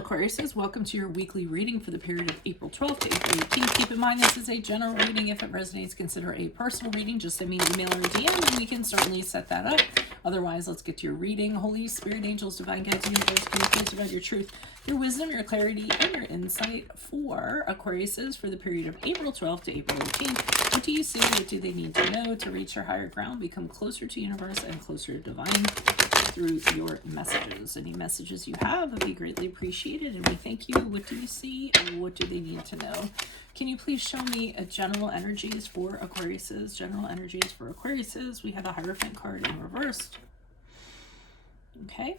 Aquarius, welcome to your weekly reading for the period of April 12th to April 18th. Keep in mind this is a general reading. If it resonates, consider a personal reading. Just send me an email or a DM and we can certainly set that up. Otherwise, let's get to your reading. Holy Spirit, angels, divine guides, universe, can you please provide your truth, your wisdom, your clarity, and your insight for Aquarius for the period of April 12th to April 18th. What do you see? What do they need to know to reach their higher ground, become closer to universe and closer to divine through your messages? Any messages you have would be greatly appreciated, and we thank you. What do you see and what do they need to know? Can you please show me general energies for Aquarius? General energies for Aquarius. We have a Hierophant card in reversed. Okay.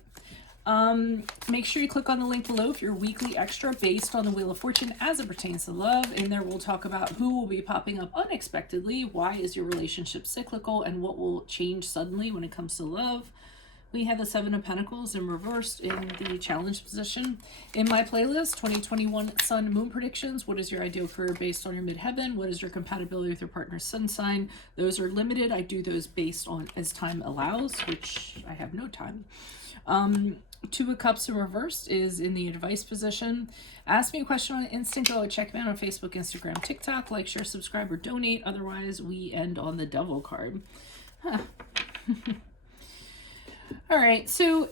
Make sure you click on the link below for your weekly extra based on the Wheel of Fortune as it pertains to love. In there we'll talk about who will be popping up unexpectedly, why is your relationship cyclical, and what will change suddenly when it comes to love. We have the Seven of Pentacles in reversed in the challenge position. In my playlist, 2021 Sun Moon predictions. What is your ideal career based on your midheaven? What is your compatibility with your partner's sun sign? Those are limited. I do those based on as time allows, which I have no time. Two of Cups in reversed is in the advice position. Ask me a question on instant, go check me out on Facebook, Instagram, TikTok. Like, share, subscribe, or donate. Otherwise, we end on the Devil card. Huh. All right, so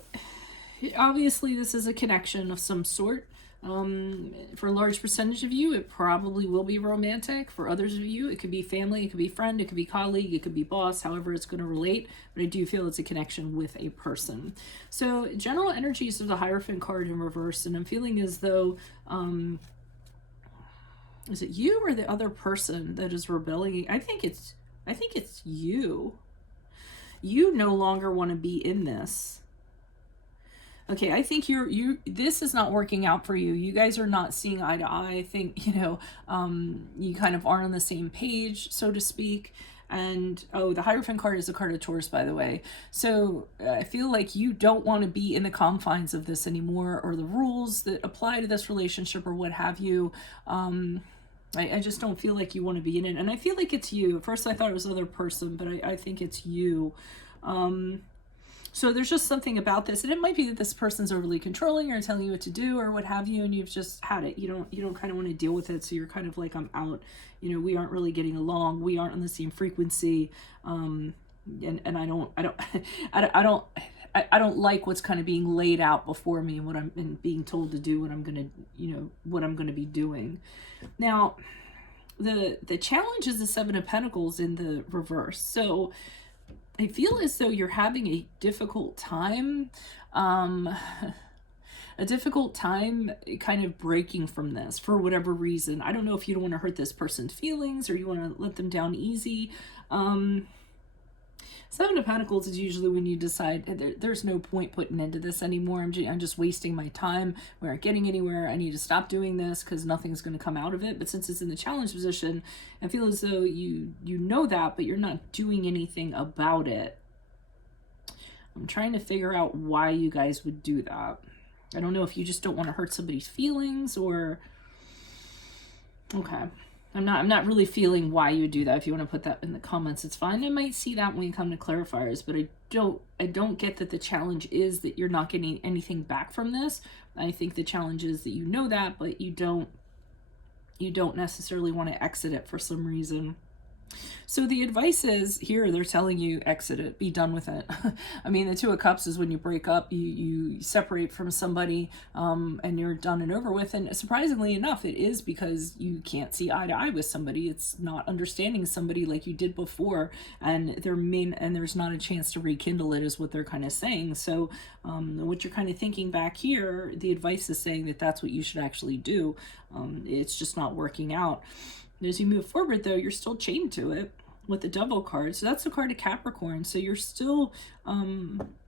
obviously this is a connection of some sort. For a large percentage of you, it probably will be romantic. For others of you, it could be family, it could be friend, it could be colleague, it could be boss, however it's going to relate. But I do feel it's a connection with a person. So general energies of the Hierophant card in reverse, and I'm feeling as though, is it you or the other person that is rebelling? I think it's you. You no longer want to be in this. Okay, I think this is not working out for you. You guys are not seeing eye to eye. I think, you kind of aren't on the same page, so to speak. And, oh, the Hierophant card is a card of Taurus, by the way. So I feel like you don't want to be in the confines of this anymore, or the rules that apply to this relationship or what have you. I just don't feel like you want to be in it. And I feel like it's you. At first I thought it was another person, but I think it's you. So there's just something about this. And it might be that this person's overly controlling or telling you what to do or what have you, and you've just had it. You don't kind of want to deal with it. So you're kind of like, I'm out. We aren't really getting along. We aren't on the same frequency. And I don't like what's kind of being laid out before me and what I'm being told to do, what I'm gonna be doing. Now, the challenge is the Seven of Pentacles in the reverse. So I feel as though you're having a difficult time, kind of breaking from this for whatever reason. I don't know if you don't want to hurt this person's feelings or you want to let them down easy. Seven of Pentacles is usually when you decide there's no point putting into this anymore. I'm just wasting my time. We aren't getting anywhere. I need to stop doing this because nothing's going to come out of it. But since it's in the challenge position, I feel as though you know that, but you're not doing anything about it. I'm trying to figure out why you guys would do that. I don't know if you just don't want to hurt somebody's feelings or... Okay. I'm not really feeling why you would do that. If you want to put that in the comments, it's fine. I might see that when we come to clarifiers, but I don't get that the challenge is that you're not getting anything back from this. I think the challenge is that you know that, but you don't necessarily want to exit it for some reason. So the advice is here, they're telling you exit it, be done with it. I mean, the Two of Cups is when you break up, you separate from somebody, and you're done and over with. And surprisingly enough, it is because you can't see eye to eye with somebody. It's not understanding somebody like you did before, and there's not a chance to rekindle it, is what they're kind of saying. So what you're kind of thinking back here, the advice is saying that that's what you should actually do. It's just not working out. As you move forward, though, you're still chained to it with the Devil card. So that's the card of Capricorn. So you're still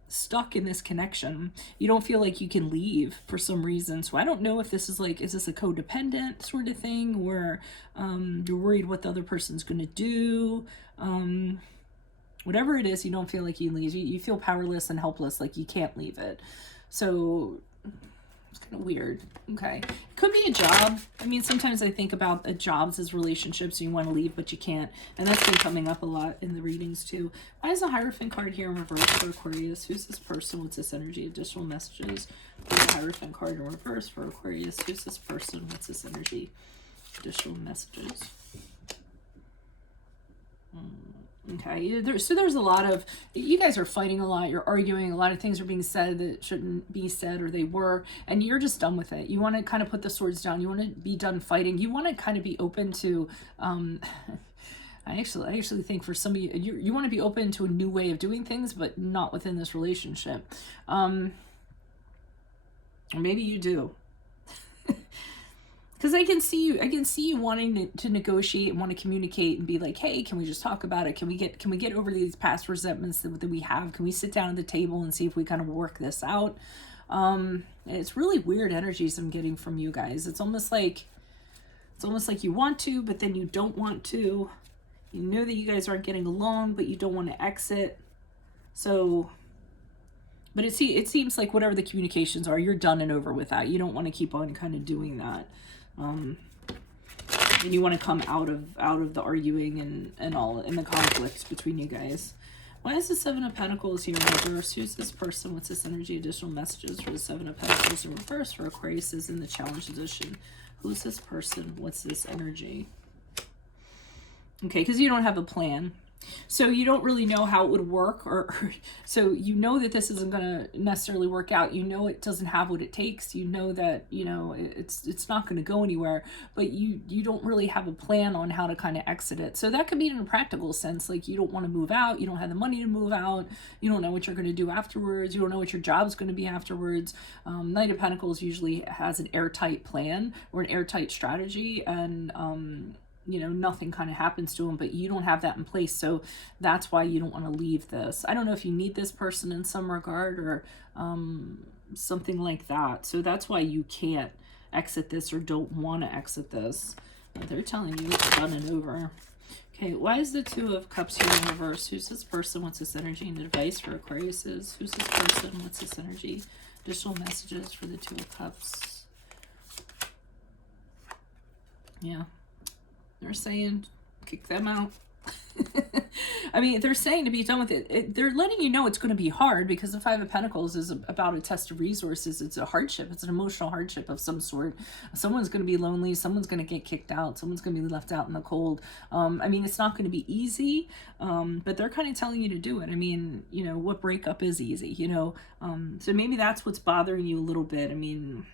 stuck in this connection. You don't feel like you can leave for some reason. So I don't know if this is this a codependent sort of thing, or you're worried what the other person's going to do. Whatever it is, you don't feel like you can leave. You feel powerless and helpless, like you can't leave it. So... it's kind of weird. Okay. It could be a job. I mean, sometimes I think about jobs as relationships. You want to leave, but you can't. And that's been coming up a lot in the readings too. Why is the Hierophant card here in reverse for Aquarius? Who's this person? What's this energy? Additional messages There's a Hierophant card in reverse for Aquarius. Who's this person? What's this energy? Additional messages. Okay, so there's a lot of, you guys are fighting a lot, you're arguing, a lot of things are being said that shouldn't be said, or they were, and you're just done with it. You want to kind of put the swords down, you want to be done fighting, you want to kind of be open to, I actually think for some of you, you want to be open to a new way of doing things, but not within this relationship. Or maybe you do. Because I can see you wanting to negotiate and want to communicate and be like, hey, can we just talk about it? Can we get over these past resentments that we have? Can we sit down at the table and see if we kind of work this out? It's really weird energies I'm getting from you guys. It's almost like you want to, but then you don't want to. You know that you guys aren't getting along, but you don't want to exit. So, but it seems like whatever the communications are, you're done and over with that. You don't want to keep on kind of doing that. And you want to come out of the arguing and all, and the conflicts between you guys. Why is the Seven of Pentacles here in reverse? Who's this person? What's this energy? Additional messages for the Seven of Pentacles in reverse for Aquarius is in the challenge position. Who's this person? What's this energy? Okay, because you don't have a plan. So you don't really know how it would work, or so you know that this isn't going to necessarily work out. You know it doesn't have what it takes. You know that, you know, it's not going to go anywhere, but you don't really have a plan on how to kind of exit it. So that could be in a practical sense, like you don't want to move out, you don't have the money to move out, you don't know what you're going to do afterwards, you don't know what your job's going to be afterwards. Knight of Pentacles usually has an airtight plan or an airtight strategy, and you know, nothing kind of happens to them, but you don't have that in place. So that's why you don't want to leave this. I don't know if you need this person in some regard or something like that. So that's why you can't exit this or don't want to exit this. They're telling you it's done and over. Okay, why is the Two of Cups here in reverse? Who's this person? What's this energy and advice for Aquarius is? Who's this person? What's this energy? Additional messages for the Two of Cups. Yeah. They're saying, kick them out. I mean, they're saying to be done with it. They're letting you know it's going to be hard, because the Five of Pentacles is about a test of resources. It's a hardship. It's an emotional hardship of some sort. Someone's going to be lonely. Someone's going to get kicked out. Someone's going to be left out in the cold. I mean, it's not going to be easy, but they're kind of telling you to do it. I mean, you know, what breakup is easy, you know? So maybe that's what's bothering you a little bit. I mean,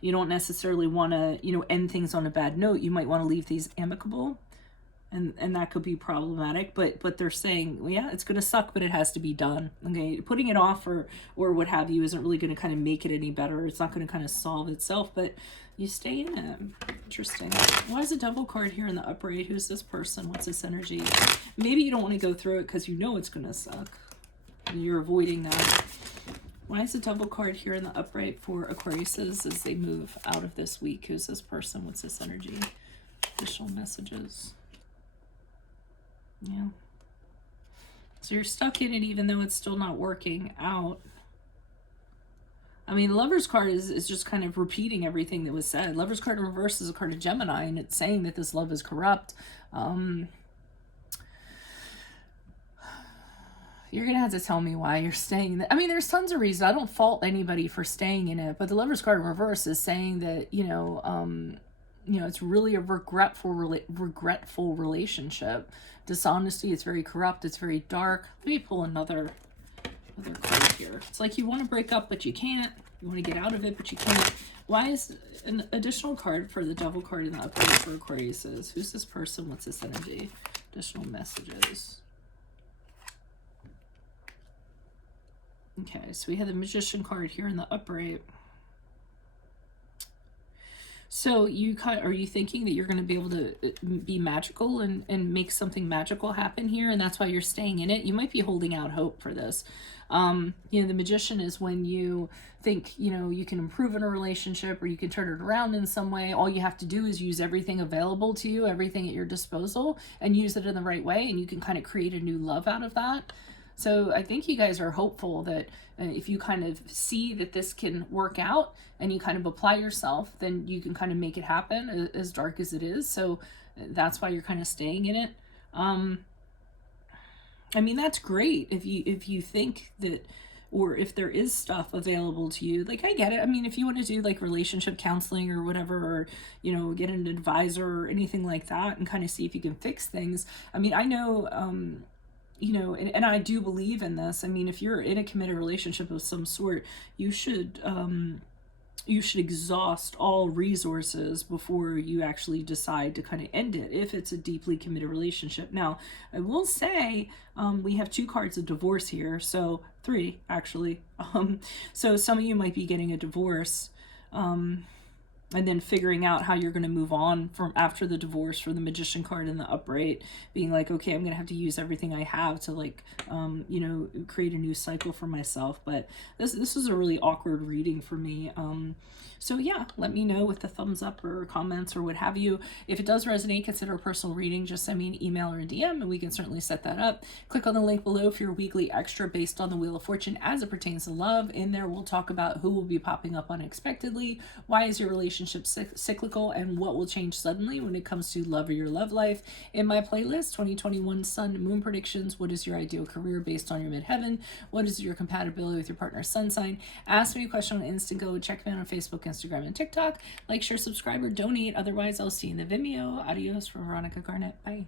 you don't necessarily want to, you know, end things on a bad note. You might want to leave these amicable, and that could be problematic. But they're saying, well, yeah, it's going to suck, but it has to be done. Okay, putting it off or what have you isn't really going to kind of make it any better. It's not going to kind of solve itself, but you stay in it. Interesting. Why is a Devil card here in the upright? Who's this person? What's this energy? Maybe you don't want to go through it because you know it's going to suck. You're avoiding that. Why is the Devil card here in the upright for Aquariuses as they move out of this week? Who's this person? What's this energy? Additional messages. Yeah. So you're stuck in it even though it's still not working out. I mean, the Lover's card is just kind of repeating everything that was said. Lover's card in reverse is a card of Gemini, and it's saying that this love is corrupt. You're going to have to tell me why you're staying in it. I mean, there's tons of reasons. I don't fault anybody for staying in it, but the Lover's card in reverse is saying that, you know, it's really a regretful relationship. Dishonesty, it's very corrupt, it's very dark. Let me pull another card here. It's like you want to break up, but you can't. You want to get out of it, but you can't. Why is an additional card for the Devil card in the upright for Aquarius? Who's this person? What's this energy? Additional messages. Okay, so we have the Magician card here in the upright. So are you thinking that you're going to be able to be magical and make something magical happen here, and that's why you're staying in it? You might be holding out hope for this. You know, the Magician is when you think, you know, you can improve in a relationship or you can turn it around in some way. All you have to do is use everything available to you, everything at your disposal, and use it in the right way, and you can kind of create a new love out of that. So I think you guys are hopeful that if you kind of see that this can work out and you kind of apply yourself, then you can kind of make it happen, as dark as it is. So that's why you're kind of staying in it. I mean, that's great if you think that or if there is stuff available to you, like, I get it. I mean, if you want to do like relationship counseling or whatever, or, you know, get an advisor or anything like that and kind of see if you can fix things. I mean, I know, you know, and I do believe in this. I mean, if you're in a committed relationship of some sort, you should exhaust all resources before you actually decide to kind of end it, if it's a deeply committed relationship. Now, I will say, we have 2 cards of divorce here, so 3 actually. So some of you might be getting a divorce, and then figuring out how you're going to move on from after the divorce, for the Magician card and the upright, being like, okay, I'm going to have to use everything I have to, like, you know, create a new cycle for myself. But this was a really awkward reading for me. So yeah, let me know with the thumbs up or comments or what have you. If it does resonate, consider a personal reading. Just send me an email or a DM and we can certainly set that up. Click on the link below for your weekly extra based on the Wheel of Fortune as it pertains to love. In there, we'll talk about who will be popping up unexpectedly, why is your relationship cyclical, and what will change suddenly when it comes to love or your love life. In my playlist, 2021 Sun Moon Predictions, what is your ideal career based on your midheaven? What is your compatibility with your partner's sun sign? Ask me a question on Instago. Check me out on Facebook, Instagram, and TikTok. Like, share, subscribe, or donate. Otherwise, I'll see you in the Vimeo. Adios from Veronica Garnett. Bye.